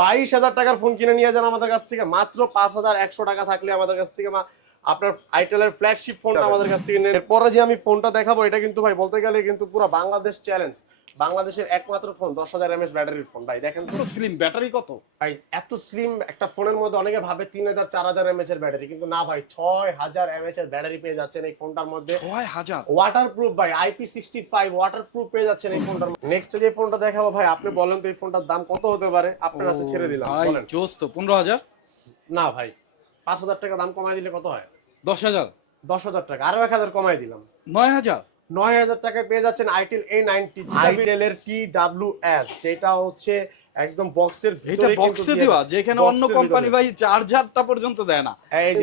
বাইশ হাজার টাকার ফোন কিনে নিয়ে যান আমাদের কাছ থেকে। মাত্র পাঁচ হাজার একশো টাকা থাকলে আমাদের কাছ থেকে আপনার আইটেলের ফ্ল্যাগশিপ ফোনটা আমাদের কাছ থেকে এরপরে যে আমি ফোনটা দেখাবো, এটা কিন্তু ভাই বলতে গেলে কিন্তু পুরো বাংলাদেশ চ্যালেঞ্জ বাংলাদেশের একমাত্র ফোন দশ হাজার এমএস ব্যাটারির ফোন ভাই দেখেন তো স্লিম ব্যাটারি কত? ভাই এত স্লিম একটা ফোনের মধ্যে অনেকে ভাবে তিন হাজার চার হাজার এমএচ এর ব্যাটারি কিন্তু না ভাই ছয় হাজার এমএচ এর ব্যাটারি পেয়ে যাচ্ছেন এই ফোনটার মধ্যে। ছয় হাজার? ওয়াটার প্রুফ ভাই IP sixty five waterproof পেয়ে যাচ্ছেন এই ফোনটার নেক্সট যে ফোনটা দেখাবো ভাই আপনি বলেন তো এই ফোনটার দাম কত হতে পারে? আপনার হাতে ছেড়ে দিলাম বলেন। জোস তো পনেরো হাজার? না ভাই পাঁচ হাজার টাকা দাম কমাই দিলে কত হয়? দশ হাজার। দশ হাজার টাকা আরও এক হাজার কমাই দিলাম। নয় হাজার? নয় হাজার টাকায় পেয়ে যাচ্ছেন আইটেল এ নাইনটি আইটেল এর টি ডাব্লিউ এস যেটা হচ্ছে একদম বক্সের ভিতরে বক্সে দেওয়া যেখানে অন্য কোম্পানি ভাই চার্জারটা পর্যন্ত দেয় না। এই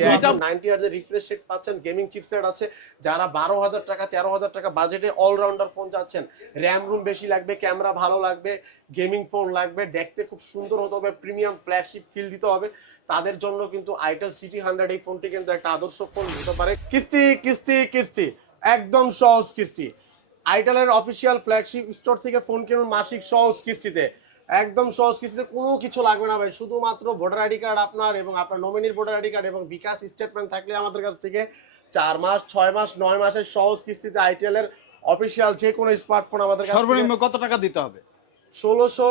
যে রিফ্রেশ রেট পাচ্ছেন গেমিং চিপসেট আছে যারা বারো হাজার টাকা তেরো হাজার টাকা বাজেটে অলরাউন্ডার ফোন চাচ্ছেন র্যাম রুম বেশি লাগবে ক্যামেরা ভালো লাগবে গেমিং ফোন লাগবে দেখতে খুব সুন্দর হতে হবে প্রিমিয়াম ফ্ল্যাগশিপ ফিল দিতে হবে। তাদের জন্য কিন্তু আইটেল সিটি হান্ড্রেড এই ফোনটি কিন্তু একটা আদর্শ ফোন হতে পারে। কিস্তি কিস্তি কিস্তি। একদম সহজ কিস্তি। আইটেলের অফিসিয়াল ফ্ল্যাগশিপ স্টোর থেকে ফোন কিনুন মাসিক সহজ কিস্তিতে। একদম সহজ কিস্তিতে কোনো কিছু লাগবে না ভাই। শুধুমাত্র ভোটার আইডি কার্ড আপনার এবং আপনার নমিনির ভোটার আইডি কার্ড এবং বিকাশ স্টেটমেন্ট থাকলে আমাদের কাছ থেকে চার মাস ছয় মাস নয় মাসের সহজ কিস্তিতে আইটেল এর অফিসিয়াল যে কোনো স্মার্টফোন আমাদের সর্বনিম্ন কত টাকা দিতে হবে? ষোলোশো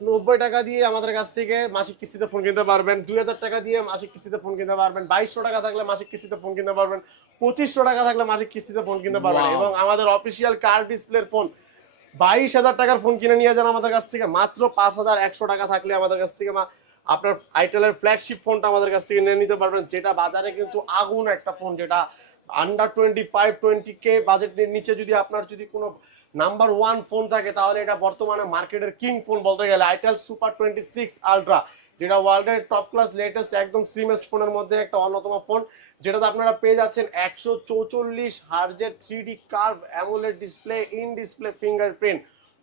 নব্বই টাকা দিয়ে আমাদের কাছ থেকে মাসিক কিস্তিতে ফোন কিনতে পারবেন। দুই হাজার টাকা দিয়ে মাসিক কিস্তিতে ফোন কিনতে পারবেন। বাইশশো টাকা থাকলে মাসিক কিস্তিতে ফোন কিনতে পারবেন। পঁচিশশো টাকা থাকলে মাসিক কিস্তিতে ফোন কিনতে পারবেন। এবং আমাদের অফিসিয়াল কার ডিসপ্লের ফোন বাইশ হাজার টাকার ফোন কিনে নিয়ে যান আমাদের কাছ থেকে। মাত্র পাঁচ হাজার একশো টাকা থাকলে আমাদের কাছ থেকে আপনার আইটেলের ফ্ল্যাগশিপ ফোনটা আমাদের কাছ থেকে নিয়ে নিতে পারবেন। যেটা বাজারে কিন্তু আগুন একটা ফোন যেটা under twenty five twenty K বাজেটের নিচে যদি আপনার যদি কোনো নাম্বার ওয়ান ফোন থাকে, তাহলে এটা বর্তমানে মার্কেটের কিং ফোন বলতে গেলে itel super twenty six ultra যেটা ওয়ার্ল্ডের টপ ক্লাস লেটেস্ট একদম স্লিমেস্ট ফোনের মধ্যে একটা অন্যতম ফোন, যেটাতে আপনারা পেয়ে যাচ্ছেন একশো চৌচল্লিশ হার্জের three D curve AMOLED display in display fingerprint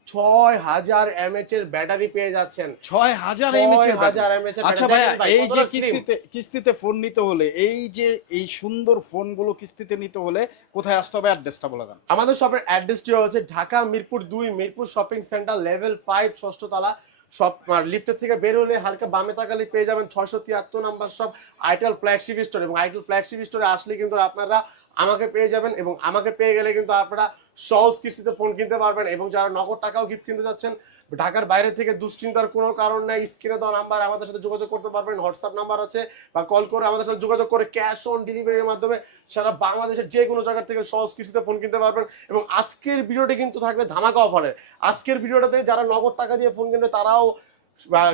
ছয় হাজার এমএচ এর ব্যাটারি পেয়ে যাচ্ছেন। ছয় হাজার এমএচ হাজার এর আচ্ছা ভাইয়া এই যে কিস্তিতে কিস্তিতে ফোন নিতে হলে এই যে এই সুন্দর ফোনগুলো কিস্তিতে নিতে হলে কোথায় আসতে হবে? অ্যাড্রেসটা বলে দেন। আমাদের শপের অ্যাড্রেসটি হচ্ছে ঢাকা মিরপুর দুই Mirpur shopping centre level five ষষ্ঠ তলা। সব লিফটের থেকে বের হলে হালকা বামে তাকালে পেয়ে যাবেন ছয়শো তিয়াত্তর নাম্বার সব আইটেল ফ্ল্যাগশিপ স্টোর এবং আইটেল ফ্ল্যাগশিপ স্টোরে আসলে কিন্তু আপনারা আমাকে পেয়ে যাবেন এবং আমাকে পেয়ে গেলে কিন্তু আপনারা সহজ কিস্তিতে ফোন কিনতে পারবেন এবং যারা নগদ টাকাও গিফট কিনতে যাচ্ছেন ঢাকার বাইরে থেকে দুশ্চিন্তার কোনো কারণ নেই স্ক্রিনে দেওয়া নাম্বার আমাদের সাথে যোগাযোগ করতে পারবেন হোয়াটসঅ্যাপ নাম্বার আছে বা কল করে আমাদের সাথে যোগাযোগ করে ক্যাশ অন ডেলিভারির মাধ্যমে সারা বাংলাদেশের যে কোনো জায়গা থেকে সহজ কিস্তিতে ফোন কিনতে পারবেন এবং আজকের ভিডিওটি কিন্তু থাকবে ধামাকা অফারে আজকের ভিডিওটাতে যারা নগদ টাকা দিয়ে ফোন কিনবে তারাও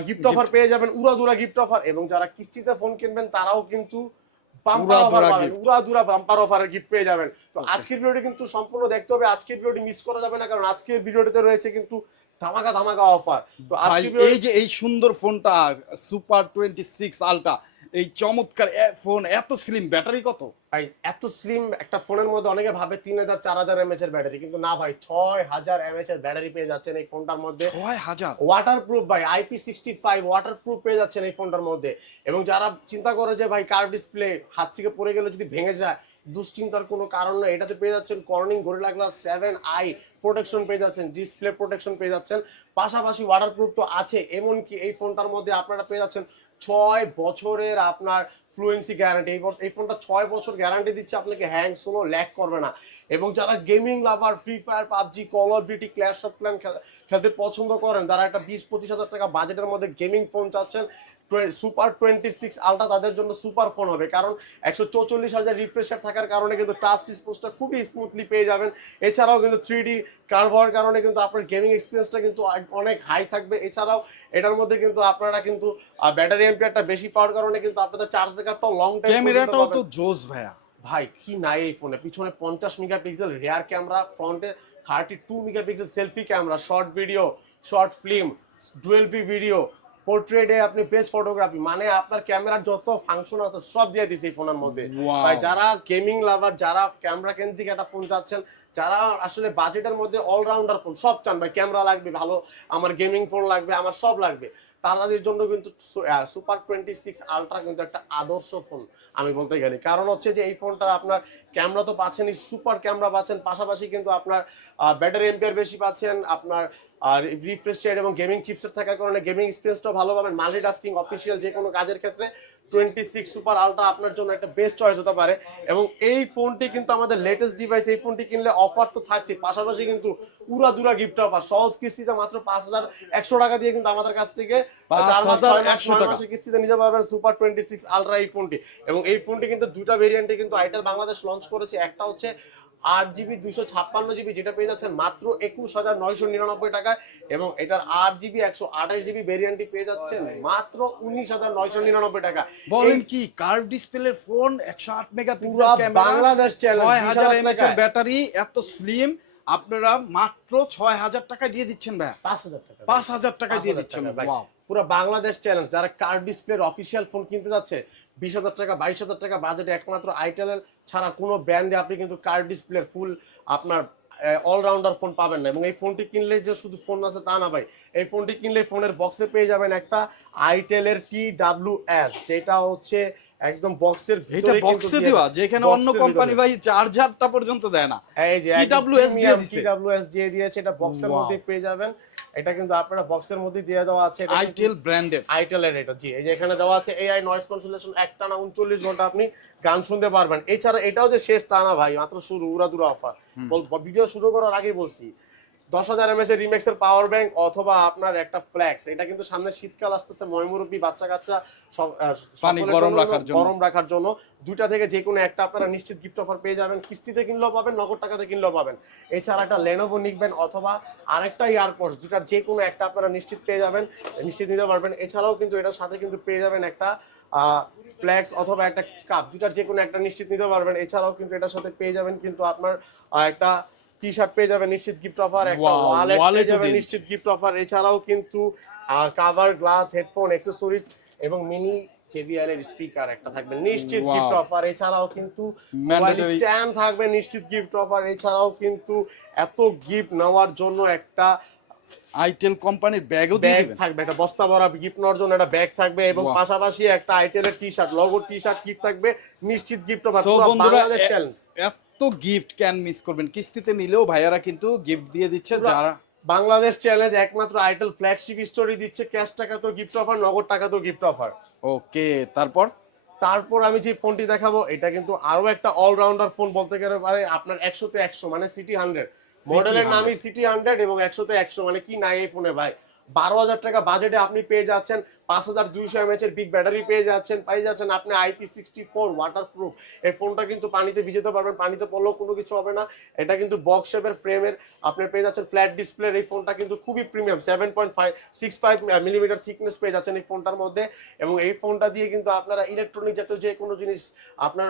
গিফট অফার পেয়ে যাবেন উড়াদুরা গিফট অফার এবং যারা কিস্তিতে ফোন কিনবেন তারাও কিন্তু বাম্পার অফার পাবেন বাম্পার অফারের গিফট পেয়ে যাবেন। তো আজকের ভিডিওটি কিন্তু সম্পূর্ণ দেখতে হবে আজকের ভিডিওটি মিস করা যাবে না কারণ আজকের ভিডিওটিতে রয়েছে কিন্তু ধামাকা ধামাকা অফার তো ভাই এই যে এই সুন্দর ফোনটা সুপার টোয়েন্টি সিক্স আলট্রা এই চমৎকার ফোন এত স্লিম ব্যাটারি কত? ভাই এত স্লিম একটা ফোনের মধ্যে অনেকে ভাবে তিন হাজার চার হাজার এমএচ এর ব্যাটারি কিন্তু না ভাই ছয় হাজার এমএচ এর ব্যাটারি পেয়ে যাচ্ছেন এই ফোনটার মধ্যে। ছয় হাজার? ওয়াটার প্রুফ ভাই IP sixty five waterproof পেয়ে যাচ্ছেন এই ফোনটার মধ্যে। এবং যারা চিন্তা করে যে ভাই কার ডিসপ্লে হাত থেকে পড়ে গেলে যদি ভেঙে যায় দুশ্চিন্তার কোনো কারণ নেই। এটাতে পেয়ে যাচ্ছেন Corning Gorilla glass seven I protection পেয়ে যাচ্ছেন ডিসপ্লে প্রোটেকশন পেয়ে যাচ্ছেন। পাশাপাশি ওয়াটার প্রুফ তো আছে এমনকি এই ফোনটার মধ্যে আপনারা পেয়ে যাচ্ছেন ছয় বছরের আপনার ফ্লুয়েন্সি গ্যারান্টি এই ফোনটা ছয় বছর গ্যারান্টি দিচ্ছে, আপনাকে হ্যাং সোলো ল্যাক করবে না। এবং যারা gaming lover free fire PUBG call of clash of clans খেলতে পছন্দ করেন তারা একটা বিশ পঁচিশ হাজার টাকা বাজেটের মধ্যে গেমিং ফোন চাচ্ছেন সুপার টোয়েন্টি সিক্স আলট্রা তাদের জন্য সুপার ফোন হবে। কারণ একশো চৌচল্লিশ হাজার রিফ্রেশার থাকার কারণে কিন্তু টাচ রিসপন্সটা খুবই স্মুথলি পেয়ে যাবেন। এছাড়াও কিন্তু থ্রি ডি কার্ভ হওয়ার কারণে কিন্তু আপনার গেমিং এক্সপিরিয়েন্সটা কিন্তু অনেক হাই থাকবে। এছাড়াও এটার মধ্যে কিন্তু আপনারা কিন্তু ব্যাটারি এম্পিয়ারটা বেশি পাওয়ার কারণে কিন্তু আপনাদের চার্জ ব্যাকআপটাও লং টাইম ক্যামেরাটাও তো জোস ভাইয়া। ভাই কি নাই এই ফোনে পিছনে পঞ্চাশ মেগাপিক্সেল রেয়ার ক্যামেরা ফ্রন্টে thirty two megapixel selfie camera short video short film dual P video পোর্ট্রেটে আপনি বেস্ট ফটোগ্রাফি মানে আপনার ক্যামেরার যত ফাংশন আছে সব দিয়ে দিছে এই ফোনের মধ্যে. ভাই যারা গেমিং লাভার যারা ক্যামেরা কেন্দ্রিক একটা ফোন চাচ্ছেন যারা আসলে বাজেটের মধ্যে অলরাউন্ডার ফোন সব চান ভাই ক্যামেরা লাগবে ভালো আমার গেমিং ফোন লাগবে আমার সব লাগবে। তাদের জন্য কিন্তু সুপার টোয়েন্টি সিক্স আলট্রা কিন্তু একটা আদর্শ ফোন আমি বলতে গেলে। কারণ হচ্ছে যে এই ফোনটা আপনার ক্যামেরা তো পাচ্ছেনই সুপার ক্যামেরা পাচ্ছেন পাশাপাশি কিন্তু আপনার ব্যাটারি এম্পিয়ার বেশি পাচ্ছেন আপনার আর রিফ্রেশ রেট এবং গেমিং চিপসেট থাকার কারণে গেমিং এক্সপিরিয়েন্সটাও ভালো পাবেন। মাল্টিটাস্কিং অফিসিয়াল যে কোনো কাজের ক্ষেত্রে টোয়েন্টি সিক্স সুপার আলট্রা আপনার জন্য একটা বেস্ট চয়েস হতে পারে। এবং এই ফোনটি কিন্তু আমাদের লেটেস্ট ডিভাইস এই ফোনটি কিনলে অফার তো থাকছে পাশাপাশি কিন্তু পুরা দুরা গিফট অফার সহজ কিস্তিতে মাত্র পাঁচ হাজার একশো টাকা দিয়ে কিন্তু আমাদের কাছ থেকে চার। মাসের কিস্তিতে নিতে পারবেন সুপার টোয়েন্টি সিক্স আলট্রা এই ফোনটি। এবং এই ফোনটি কিন্তু দুটা ভেরিয়েন্টে কিন্তু আইটেল বাংলাদেশ লঞ্চ করেছে। একটা হচ্ছে আট জিবি দুশো ছাপ্পান্ন জিবি যেটা পেয়ে যাচ্ছেন মাত্র একুশ হাজার নয়শো নিরানব্বই টাকায় এবং এটার আট জিবি একশো আঠাশ জিবি ভেরিয়েন্টটি পেয়ে যাচ্ছেন মাত্র উনিশ হাজার নয়শো নিরানব্বই টাকা বলেন কি কার্ভ ডিসপ্লের ফোন একশো আট ক্যামেরা বাংলাদেশ ছয় হাজার এমএচ এর ব্যাটারি এত স্লিম আপনারা মাত্র ছয় হাজার টাকা দিয়ে দিচ্ছেন ভাই পাঁচ হাজার টাকা। পাঁচ হাজার টাকায় দিয়ে দিচ্ছেন টাকা, ভাই। পুরো বাংলাদেশ চ্যালেঞ্জ যারা কার ডিসপ্লের অফিসিয়াল ফোন কিনতে যাচ্ছে, বিশ হাজার টাকা, বাইশ হাজার টাকা বাজেটে একমাত্র আইটেলের ছাড়া কোনো ব্র্যান্ডে আপনি কিন্তু কার ডিসপ্লের ফুল আপনার অলরাউন্ডার ফোন পাবেন না। এবং এই ফোনটি কিনলে যে শুধু ফোন আছে তা না ভাই, এই ফোনটি কিনলে ফোনের বক্সে পেয়ে যাবেন একটা আইটেলের টি ডাব্লিউ এস যেটা হচ্ছে একদম বক্সের ভিতরে বক্সে দেওয়া যেখানে অন্য কোম্পানি ভাই চার্জারটা পর্যন্ত দেয় না। এই যে TWS দিয়ে দিছে। TWS দিয়ে দিয়েছে এটা বক্সের মধ্যে পেয়ে যাবেন। এটা কিন্তু আপনারা বক্সের মধ্যে দিয়ে দেওয়া আছে। আইটেল ব্র্যান্ডের আইটেলের এটা জি এই যে এখানে দেওয়া আছে এআই নয়েজ কনসোলেশন একটানা উনচল্লিশ ঘণ্টা আপনি গান শুনতে পারবেন। এছাড়া এটাও যে শেষ তা না ভাই মাত্র শুরু উড়াদুরা অফার ভিডিও শুরু করার আগেই বলছি দশ হাজার এমএস এর রিমেক্স এর পাওয়ার ব্যাংক অথবা আপনার একটা ফ্ল্যাক্স এটা কিন্তু সামনে শীতকাল আসতেছে ময়মুরব্বী বাচ্চা কাচ্চা সব পানি গরম রাখার জন্য। গরম রাখার জন্য। দুইটা থেকে যে কোনো একটা আপনারা নিশ্চিত গিফট অফার পেয়ে যাবেন। কিস্তিতে কিনলেও পাবেন নগদ টাকাতে কিনলেও পাবেন। এছাড়া একটা লেনোভো নিকবেন অথবা আরেকটা ইয়ারপোর্টস দুটার যে কোনো একটা আপনারা নিশ্চিত পেয়ে যাবেন নিশ্চিত নিতে পারবেন। এছাড়াও কিন্তু এটার সাথে কিন্তু পেয়ে যাবেন একটা ফ্ল্যাক্স অথবা একটা কাপ দুটার যে কোনো একটা নিশ্চিত নিতে পারবেন। এছাড়াও কিন্তু এটার সাথে পেয়ে যাবেন কিন্তু আপনার একটা টি শার্ট পেয়ে যাবেন নিশ্চিত গিফট অফার একটা ওয়ালেট পেয়ে যাবেন নিশ্চিত গিফট অফার এছাড়াও কিন্তু কাভার গ্লাস হেডফোন অ্যাক্সেসরিজ এবং মিনি জেবিএল এর স্পিকার একটা থাকবে নিশ্চিত গিফট অফার এছাড়াও কিন্তু মোবাইল স্ট্যান্ড থাকবে নিশ্চিত গিফট অফার এছাড়াও কিন্তু এত গিফট নেওয়ার জন্য একটা আইটেল কোম্পানির ব্যাগও ব্যাগ থাকবে একটা বস্তা ভরা গিফট নেওয়ার জন্য একটা ব্যাগ থাকবে এবং পাশাপাশি একটা আইটেলের T shirt logo T shirt gift থাকবে নিশ্চিত gift offer Bangladesh challenge gift can miss করবেন। কিস্তিতে নিলেও ভাইয়ারা কিন্তু গিফট দিয়ে দিচ্ছে যারা বাংলাদেশ চ্যালেঞ্জ একমাত্র আইটেল ফ্ল্যাগশিপ স্টোরি দিচ্ছে ক্যাশ টাকা তো গিফট অফার নগদ টাকা তো গিফট অফার ওকে তারপর? তারপর আমি যে ফোনটি দেখাবো এটা কিন্তু আরও একটা অলরাউন্ডার ফোন বলতে গেলে পারে আপনার একশোতে একশো মানে সিটি হান্ড্রেড মডেলের নামই সিটি হান্ড্রেড এবং একশোতে একশো মানে কি নাই এই ফোনে ভাই? বারো হাজার টাকা বাজেটে আপনি পেয়ে যাচ্ছেন। পাঁচ হাজার দুইশো এমএচ এর বিগ ব্যাটারি পেয়ে যাচ্ছেন। পেয়ে যাচ্ছেন আপনি IP sixty four waterproof এই ফোনটা কিন্তু পানিতে ভিজাতে পারবেন, পানিতে পড়লেও কোনো কিছু হবে না। এটা কিন্তু বক্স শেপের ফ্রেমের আপনি পেয়ে যাচ্ছেন ফ্ল্যাট ডিসপ্লের এই ফোনটা কিন্তু খুবই premium seven point five six five millimetre thickness পেয়ে যাচ্ছেন এই ফোনটার মধ্যে। এবং এই ফোনটা দিয়ে কিন্তু আপনারা ইলেকট্রনিক জাতীয় যে কোনো জিনিস আপনার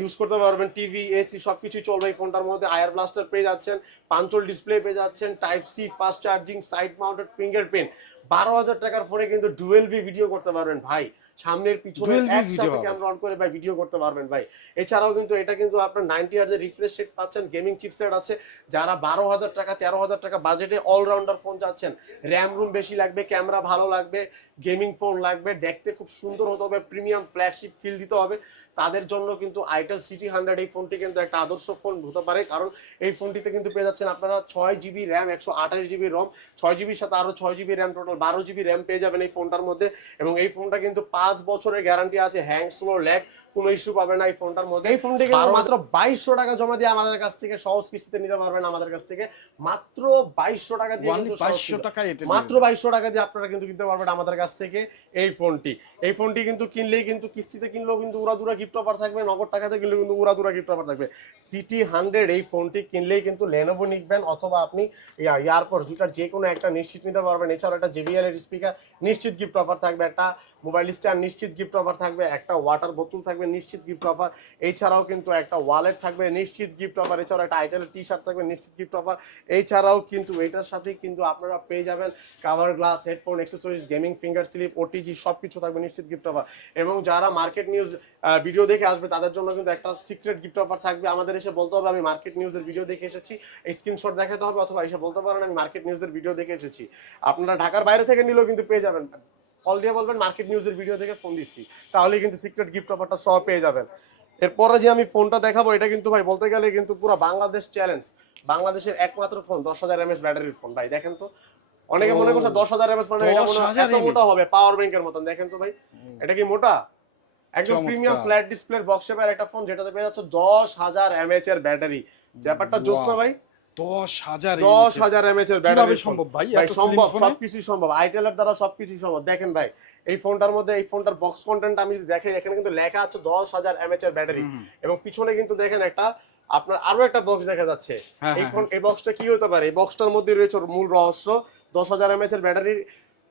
ইউজ করতে পারবেন। টিভি এসি সব কিছুই চলবে এই ফোনটার মধ্যে। আয়ার ব্লাস্টার পেয়ে যাচ্ছেন, পাঞ্চল ডিসপ্লে পেয়ে যাচ্ছেন type C fast charging side mounted fingerprint বারো হাজার টাকার ফোনে কিন্তু ডুয়েল ভি ভিডিও করতে পারবেন ভাই। সামনের পিছনে একসাথে ক্যামেরা অন করে ভাই ভিডিও করতে পারবেন ভাই। এছাড়াও কিন্তু এটা কিন্তু আপনার নাইনটি রিফ্রেশ পাচ্ছেন গেমিং চিপসেট আছে। যারা বারো হাজার টাকা তেরো হাজার টাকা বাজেটে অলরাউন্ডার ফোন চাচ্ছেন র্যাম রুম বেশি লাগবে ক্যামেরা ভালো লাগবে গেমিং ফোন লাগবে দেখতে খুব সুন্দর হতে হবে প্রিমিয়াম ফ্ল্যাগশিপ ফিল দিতে হবে। তাদের জন্য কিন্তু আইটেল সিটি হান্ড্রেড এই ফোনটি কিন্তু একটা আদর্শ ফোন হতে পারে। কারণ এই ফোনটিতে কিন্তু পেয়ে যাচ্ছেন আপনারা ছয় জিবি র্যাম একশো আঠাশ জিবি রম ছয় জিবির সাথে আরও ছয় জিবি র্যাম টোটাল বারো জিবি র্যাম পেয়ে যাবেন এই ফোনটার মধ্যে। এবং এই ফোনটা কিন্তু পাঁচ বছরের গ্যারান্টি আছে হ্যাং স্লো ল্যাগ কোনো ইস্যু পাবে না এই ফোনটার মধ্যে। এই ফোনটি কিন্তু মাত্র বাইশশো টাকা জমা দিয়ে আমাদের কাছ থেকে সহজ কিস্তিতে নিতে পারবেন আমাদের কাছ থেকে। মাত্র বাইশশো টাকা দিয়ে Only কিন্তু সহজ 2200 কিস্তি। টাকা মাত্র বাইশশো টাকা দিয়ে আপনারা কিন্তু কিনতে পারবেন আমাদের কাছ থেকে এই ফোনটি এই ফোনটি কিন্তু কিনলেই কিন্তু কিস্তিতে কিনলেও কিন্তু উড়াদুরা গিফট অফার থাকবে নগদ টাকাতে কিনলেও কিন্তু উড়াদুরা গিফট অফার থাকবে। সিটি হান্ড্রেড এই ফোনটি কিনলেই কিন্তু লেনোভো নিকবেন অথবা আপনি ইয়ারপোর্ট দুটার যে কোনো একটা নিশ্চিত নিতে পারবেন। এছাড়াও একটা জেবিএল এর স্পিকার নিশ্চিত গিফট অফার থাকবে। একটা মোবাইল স্ট্যান্ড নিশ্চিত গিফট অফার থাকবে। একটা ওয়াটার বোতল থাকবে নিশ্চিত গিফট অফার এছাড়াও কিন্তু একটা ওয়ালেট থাকবে, নিশ্চিত গিফট অফার এছাড়াও একটা আইটেলের টি শার্ট থাকবে, নিশ্চিত গিফট অফার এছাড়াও কিন্তু এটার সাথে কিন্তু আপনারা পেয়ে যাবেন cover glass headphone accessories gaming finger sleeve OTG সব কিছু থাকবে নিশ্চিত গিফট অফার এবং যারা মার্কেট নিউজ ভিডিও দেখে আসবে, তাদের জন্য কিন্তু একটা সিক্রেট গিফট অফার থাকবে। আমাদের এসে বলতে হবে, আমি মার্কেট নিউজের ভিডিও দেখে এসেছি। স্ক্রিনশট দেখাতে হবে, অথবা এসে বলতে পারেন, আমি মার্কেট নিউজের ভিডিও দেখে এসেছি। আপনারা ঢাকার বাইরে থেকে নিলেও কিন্তু পেয়ে যাবেন। দিয়ে বলবেন মার্কেট নিউজের ভিডিও দেখে ফোন দিচ্ছি। তাহলে কিন্তু সিক্রেট গিফট অফারটা সহ পেয়ে যাবেন। এরপরে যে আমি ফোনটা দেখাবো এটা কিন্তু ভাই বলতে গেলে কিন্তু পুরো বাংলাদেশ চ্যালেঞ্জ বাংলাদেশের একমাত্র ফোন দশ হাজার এমএস ব্যাটারির ফোন ভাই। দেখেন তো অনেকে মনে করছে দশ হাজার এমএস মানে এটা মনে হয় এত মোটা হবে পাওয়ার ব্যাংকের মতন। দেখেন তো ভাই এটা কি মোটা? একদম প্রিমিয়াম ফ্ল্যাট ডিসপ্লের বক্স শেপের একটা ফোন যেটাতে পেয়ে যাচ্ছে দশ হাজার এমএচ এর ব্যাটারি ব্যাপারটা জোস না ভাই। দশ হাজার দশ হাজার এমএচ এর ব্যাটারি সম্ভব ভাই? সম্ভব সবকিছুই সম্ভব। আইটেলের দ্বারা সবকিছুই সম্ভব। দেখেন ভাই এই ফোনটার মধ্যে এই ফোনটার বক্স কন্টেন্ট আমি যদি দেখেন এখানে কিন্তু লেখা আছে দশ হাজার এমএচ এর ব্যাটারি এবং পিছনে কিন্তু দেখেন একটা আপনার আরও একটা বক্স দেখা যাচ্ছে। হ্যাঁ, এই হ্যাঁ, ফোন এই বক্সটা কি হতে পারে? এই বক্সটার মধ্যে রয়েছে মূল রহস্য। দশ হাজার এমএচ এর ব্যাটারির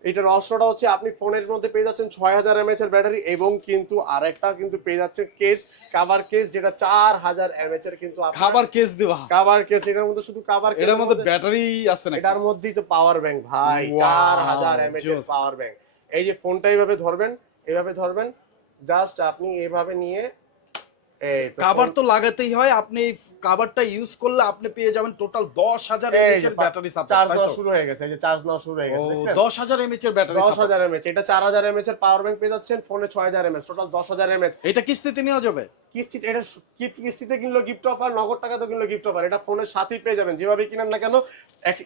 এটা রহস্যটা হচ্ছে আপনি ফোনের মধ্যে পেয়ে যাচ্ছেন ছয় হাজার এমএচ এর ব্যাটারি এবং কিন্তু আরেকটা কিন্তু পেয়ে যাচ্ছে কেস কাভার কেস যেটা চার হাজার এমএচ এর কিন্তু খাবার কেস দেওয়া। কাভার কেস এটার মধ্যে শুধু কাভার এটার মধ্যে ব্যাটারি আছে না এটার মধ্যেই তো পাওয়ার ব্যাংক ভাই চার হাজার এমএচ এর পাওয়ার ব্যাংক এই যে ফোনটা এইভাবে ধরবেন এইভাবে ধরবেন জাস্ট আপনি এইভাবে নিয়ে এই তো লাগাতেই হয় আপনি এই কাবারটা ইউজ করলে আপনি পেয়ে যাবেন টোটাল দশ হাজার এমএচ এর ব্যাটারি চার্জ দেওয়া শুরু হয়ে গেছে এই যে চার্জ নেওয়া শুরু হয়ে গেছে দশ হাজার এমএচ এর ব্যাটারি দশ হাজার এমএচ এটা চার হাজার এমএচ এর পাওয়ার ব্যাংক পেয়ে যাচ্ছেন ফোনে ছয় হাজার এমএচ টোটাল দশ হাজার এমএচ এটা কিস্তিতে নেওয়া যাবে? কিস্তি এটা কিস্তিতে কিনলো গিফট অফার নগদ টাকাতে কিনলো গিফট অফার এটা ফোনের সাথেই পেয়ে যাবেন যেভাবে কিনেন না কেন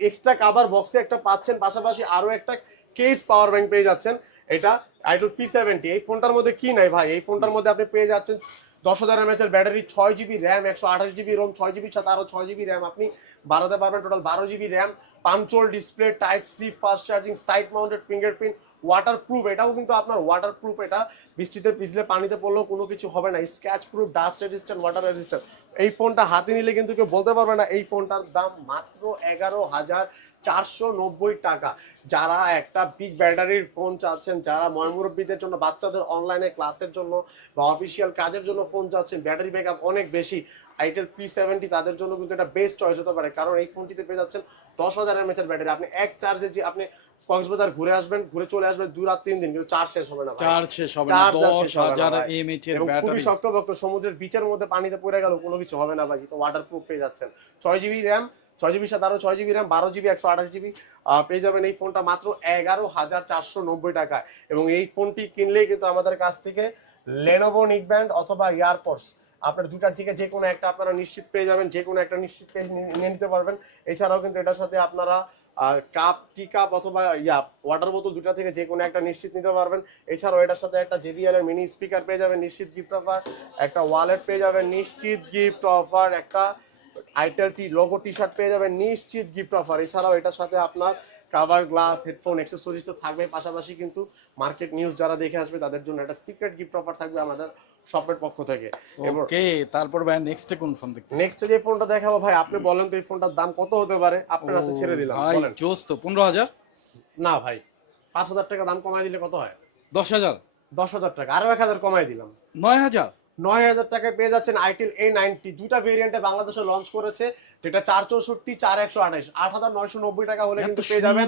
এক্সট্রা কাভার বক্সে একটা পাচ্ছেন পাশাপাশি আরও একটা কেস পাওয়ার ব্যাংক পেয়ে যাচ্ছেন এটা আইটল পি সেভেন্টি এই ফোনটার মধ্যে কি নাই ভাই? এই ফোনটার মধ্যে আপনি পেয়ে যাচ্ছেন দশ হাজার এমএচ এর ব্যাটারি ছয় জিবি র্যাম একশো আঠাশ জিবি রোম ছয় জিবি সাথে আরও ছয় জিবি র্যাম আপনি বাড়াতে পারবেন টোটাল বারো GB RAM punch hole display type C fast charging side mounted fingerprint waterproof এটাও কিন্তু আপনার ওয়াটার প্রুফ এটা বৃষ্টিতে পিছলে পানিতে পড়লেও কোনো কিছু হবে না। Scratch proof dust resistant water resistant এই ফোনটা হাতে নিলে কিন্তু কেউ বলতে পারবে না, এই ফোনটার দাম মাত্র এগারো হাজার চারশো নব্বই টাকা। যারা একটা বিগ ব্যাটারির ফোন চাচ্ছেন যারা ময়মুরব্বীদের জন্য বাচ্চাদের অনলাইনে ক্লাসের জন্য বা অফিসিয়াল কাজের জন্য ফোন চাচ্ছেন ব্যাটারি ব্যাকআপ অনেক বেশি। আইটেল পি সেভেন্টি তাদের জন্য কিন্তু এটা বেস্ট চয়েস হতে পারে। কারণ এই ফোনটিতে পেয়ে যাচ্ছেন দশ হাজার এমএচ এর ব্যাটারি আপনি এক চার্জে যে আপনি কক্সবাজার ঘুরে আসবেন ঘুরে চলে আসবেন দু রাত তিন দিন কিন্তু চার্জ শেষ হবে না। চার্জ শেষ হবে না দশ হাজার। এমএচ এর এবং খুবই শক্তভক্ত সমুদ্রের বিচের মধ্যে পানিতে পড়ে গেল কোনো কিছু হবে না ভাই তো ওয়াটার প্রুফ পেয়ে যাচ্ছেন। ছয় জিবি র্যাম ছয় জিবি সাথে আরও ছয় জিবি র্যাম বারো জিবি, একশো আঠাশ জিবি পেয়ে যাবেন এই ফোনটা মাত্র এগারো হাজার চারশো নব্বই টাকায়। এবং এই ফোনটি কিনলেই কিন্তু আমাদের কাছ থেকে লেনোভো নিকব্যান্ড অথবা ইয়ারপডস আপনার দুটার থেকে যে কোনো একটা আপনারা নিশ্চিত পেয়ে যাবেন, যে কোনো একটা নিশ্চিত পেয়ে নিয়ে নিতে পারবেন। এছাড়াও কিন্তু এটার সাথে আপনারা কাপ টি কাপ অথবা, ইয়া ওয়াটার বোতল দুটা থেকে যে কোনো একটা নিশ্চিত নিতে পারবেন। এছাড়াও এটার সাথে একটা জেবিএল এর মিনি স্পিকার পেয়ে যাবেন, নিশ্চিত গিফট অফার একটা ওয়ালেট পেয়ে যাবেন, নিশ্চিত গিফট অফার একটা itel T logo T shirt পেয়ে যাবেন। নিশ্চিত গিফট অফার এছাড়াও এটার সাথে আপনার কাভার গ্লাস হেডফোন অ্যাক্সেসরিজ তো থাকবে পাশাপাশি কিন্তু মার্কেট নিউজ যারা দেখে আসবে তাদের জন্য একটা সিক্রেট গিফট অফার থাকবে আমাদের শপের পক্ষ থেকে। ওকে তারপর ভাই নেক্সটে কোন ফোন দেখতে নেক্সট যে ফোনটা দেখাবো ভাই আপনি বলেন তো এই ফোনটার দাম কত হতে পারে? আপনার হাতে ছেড়ে দিলাম ভাই বলেন। জোস তো পনেরো হাজার? না ভাই পাঁচ হাজার টাকা দাম কমাই দিলে কত হয়? দশ হাজার। দশ হাজার টাকা আরও এক হাজার কমাই দিলাম। নয় হাজার? নয় হাজার টাকায় পেয়ে যাচ্ছেন আইটেল এ নাইনটি দুটা ভেরিয়েন্টে বাংলাদেশে লঞ্চ করেছে যেটা চার চৌষট্টি চার একশো আঠাশ। আট হাজার নয়শো নব্বই টাকা হলে কিন্তু পেয়ে যাবেন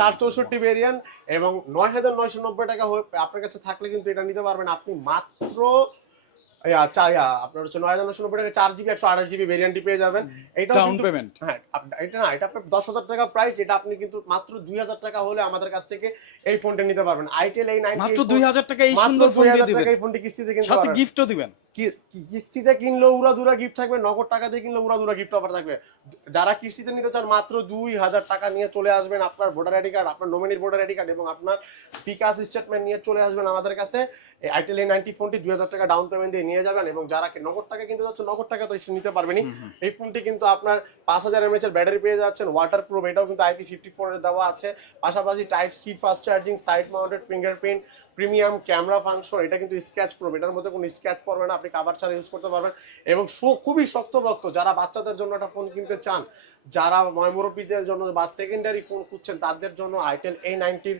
চার চৌষট্টি ভেরিয়েন্ট এবং নয় হাজার নয়শো নব্বই টাকা আপনার কাছে থাকলে কিন্তু এটা নিতে পারবেন। আপনি মাত্র ইয়া, আপনার হচ্ছে নয় হাজার নব্বই টাকা চার জিবি একশো আঠাশ জিবি ভেরিয়েন্টটি পেয়ে যাবেন। এটা ডাউন পেমেন্ট হ্যাঁ এটা না এটা আপনার দশ হাজার টাকা প্রাইস এটা আপনি কিন্তু মাত্র দুই হাজার টাকা হলে আমাদের কাছ থেকে এই ফোনটা নিতে পারবেন। আইটেল এই নাইনটি মাত্র দুই হাজার টাকা এই সুন্দর ফোন দিয়ে দিবেন। এই ফোনটি কিস্তিতে কিনতে সাথে। গিফটও দিবেন। কিস্তিতে কিনলেও উড়া দুরা গিফট থাকবে নগদ টাকা দিয়ে কিনলে উড়া দুরা গিফট অফার থাকবে। যারা কিস্তিতে নিতে চান মাত্র দুই হাজার টাকা নিয়ে চলে আসবেন আপনার ভোটার আইডি কার্ড আপনার নমিনির ভোটার আইডি কার্ড এবং আপনার বিকাশ স্টেটমেন্ট নিয়ে চলে আসবেন আমাদের কাছে। আইটেল এই নাইনটি ফোনটি দুই হাজার টাকা ডাউন পেমেন্ট দিয়ে নিয়ে যাবেন এবং যারা নগদ টাকা কিনতে যাচ্ছে নগদ টাকা তো নিতে পারবেনই এই ফোনটি কিন্তু আপনার পাঁচ হাজার এমএচ এর ব্যাটারি পেয়ে যাচ্ছেন ওয়াটার প্রুফ এটাও কিন্তু আইপি ফিফটি ফোর এর দেওয়া আছে। পাশাপাশি type C fast charging side mounted fingerprint premium camera function এটা কিন্তু স্ক্যাচ প্রুফ এটার মধ্যে কোনো স্ক্যাচ পড়বে না আপনি কাভার ছাড়া ইউজ করতে পারবেন। এবং শো- খুবই শক্তভক্ত যারা বাচ্চাদের জন্য একটা ফোন কিনতে চান যারা ময়মুরব্বীদের জন্য বা সেকেন্ডারি ফোন খুঁজছেন তাদের জন্য আইটেল এই নাইনটির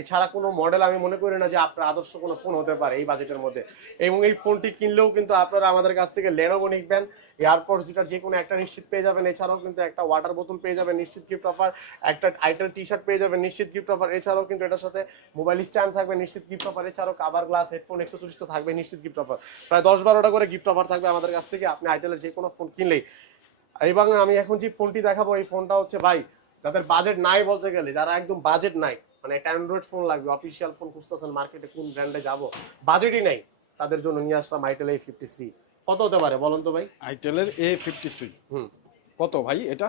এছাড়া কোনো মডেল আমি মনে করি না যে আপনার আদর্শ কোনো ফোন হতে পারে এই বাজেটের মধ্যে। এবং এই ফোনটি কিনলেও কিন্তু আপনারা আমাদের কাছ থেকে লেনোভো নিখবেন এয়ারপোর্ট দুটার যে কোনো একটা নিশ্চিত পেয়ে যাবেন। এছাড়াও কিন্তু একটা ওয়াটার বোতল পেয়ে যাবেন, নিশ্চিত গিফট অফার একটা আইটেল টি শার্ট পেয়ে যাবেন, নিশ্চিত গিফট অফার এছাড়াও কিন্তু এটার সাথে মোবাইল স্ট্যান্ড থাকবে, নিশ্চিত গিফট অফার এছাড়াও কাভার গ্লাস হেডফোন এক্সেসরিজ তো থাকবে, নিশ্চিত গিফট অফার প্রায় দশ বারোটা করে গিফট অফার থাকবে আমাদের কাছ থেকে। আপনি আইটেলের যে কোনো ফোন কিনলেই। এবং আমি এখন যে ফোনটি দেখাবো, এই ফোনটা হচ্ছে ভাই, যাদের বাজেট নাই বলতে গেলে, যারা একদম বাজেট নাই মানে একটা অ্যান্ড্রয়েড ফোন লাগবে অফিসিয়াল ফোন খুঁজতেছেন মার্কেটে কোন ব্র্যান্ডে যাব? বাজেটই নাই। তাদের জন্য নিয়ে আসলাম আইটেল এই ফিফটি সি কত হতে পারে বলুন তো ভাই? আইটেলের এ ফিফটি সি হুম। কত ভাই এটা?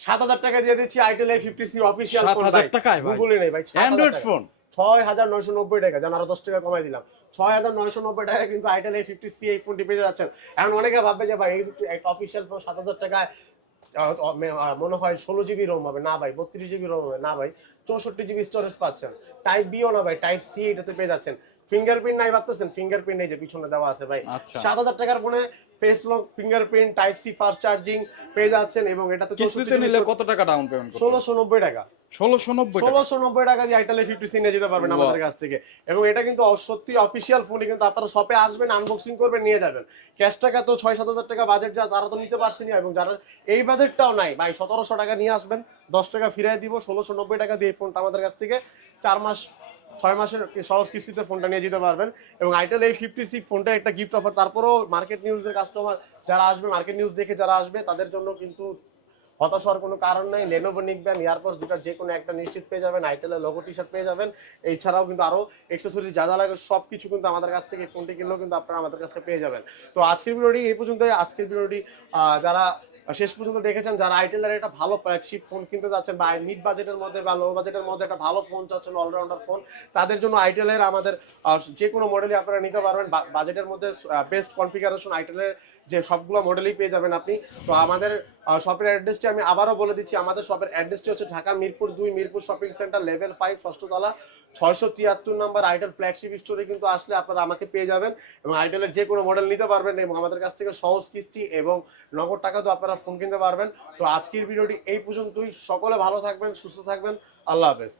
সাত হাজার টাকা দিয়ে দিচ্ছি আইটেল এই ফিফটি সি অফিসিয়াল 7,000 টাকায় ভাই? গুগলে নেই ভাই অ্যান্ড্রয়েড ফোন ছয় হাজার নয়শো নব্বই টাকা। যেন আরও দশ টাকা কমাই দিলাম। ছয় হাজার নয়শো নব্বই টাকা কিন্তু আইটেল এই ফিফটি সি এই ফোনটি পেয়ে যাচ্ছেন। এখন অনেকে ভাববে যে ভাই এই একটা অফিসিয়াল ফোন সাত হাজার টাকায় মনে হয় ষোলো জিবি রোম হবে। না ভাই বত্রিশ জিবি রোম হবে। না ভাই চৌষট্টি জিবি স্টোরেজ পাচ্ছেন। টাইপ বিও না ভাই টাইপ সি এটাতে পেয়ে যাচ্ছেন। ফিঙ্গারপ্রিন্ট নাই ভাবতেছেন? ফিঙ্গারপ্রিন্ট এই যে পিছনে দেওয়া আছে ভাই। আচ্ছা। সাত হাজার টাকার ফোনে face lock fingerprint type C fast charging পেয়ে যাচ্ছেন এবং এটাতে কিস্তিতে নিলে কত টাকা ডাউন পেমেন্ট ষোলোশো নব্বই টাকা। ষোলোশো নব্বই ষোলোশো নব্বই টাকা দিয়ে আইটালে ফিফটি নিয়ে যেতে পারবেন. আমাদের কাছ থেকে। এবং এটা কিন্তু অ- সত্যি অফিসিয়াল ফোনই কিন্তু আপনারা শপে আসবেন আনবক্সিং করবেন নিয়ে যাবেন। ক্যাশ টাকা তো ছয় সাত হাজার টাকা বাজেট যা তারা তো নিতে পারছে না। এবং যারা এই বাজেটটাও নাই। ভাই সতেরোশো টাকা নিয়ে আসবেন দশ টাকা ফিরিয়ে দিব ষোলোশো নব্বই টাকা দিয়ে ফোনটা আমাদের কাছ থেকে। চার মাস ছয় মাসের সহজ কিস্তিতে ফোনটা নিয়ে যেতে পারবেন। এবং আইটেল এই ফিফটি সি ফোনটা একটা গিফট অফার তারপরেও মার্কেট নিউজের কাস্টমার যারা আসবে মার্কেট নিউজ দেখে যারা আসবে তাদের জন্য কিন্তু হতাশ হওয়ার কোনো কারণ নেই। লেনোভো নিকবেন এয়ারপোর্স দুটার যে কোনো একটা নিশ্চিত পেয়ে যাবেন। আইটেলের লোগো টি শার্ট পেয়ে যাবেন। এছাড়াও কিন্তু আরও এক্সেসরিজ যা যা লাগে সব কিছু কিন্তু আমাদের কাছ থেকে ফোনটি কিনলেও কিন্তু আপনারা আমাদের কাছ থেকে পেয়ে যাবেন। তো আজকের ভিডিওটি এই পর্যন্তই। আজকের ভিডিওটি যারা শেষ পর্যন্ত দেখেছেন যারা আইটেলের একটা ভালো ফ্ল্যাগশিপ ফোন কিনতে যাচ্ছেন বা মিড বাজেটের মধ্যে বা লো বাজেটের মধ্যে একটা ভালো ফোন চাচ্ছেন অলরাউন্ডার ফোন তাদের জন্য আইটেলের আমাদের যে কোনো মডেলই আপনারা নিতে পারবেন। বাজেটের মধ্যে বেস্ট কনফিগারেশন আইটেলের যে সবগুলো মডেলই পেয়ে যাবেন আপনি। তো আমাদের শপের অ্যাড্রেসটি আমি আবারও বলে দিচ্ছি। আমাদের শপের অ্যাড্রেসটি হচ্ছে ঢাকা মিরপুর দুই, Mirpur shopping centre level five ষষ্ঠতলা ছয়শো তিয়াত্তর নাম্বার আইটেল ফ্ল্যাগশিপ স্টোরে কিন্তু আসলে আপনারা আমাকে পেয়ে যাবেন এবং আইটেলের যে কোনো মডেল নিতে পারবেন এবং আমাদের কাছ থেকে সহজ কিস্তি এবং নগদ টাকা তো আপনারা ফোন কিনতে পারবেন। তো আজকের ভিডিওটি এই পর্যন্তই। সকলে ভালো থাকবেন, সুস্থ থাকবেন। আল্লাহ হাফেজ।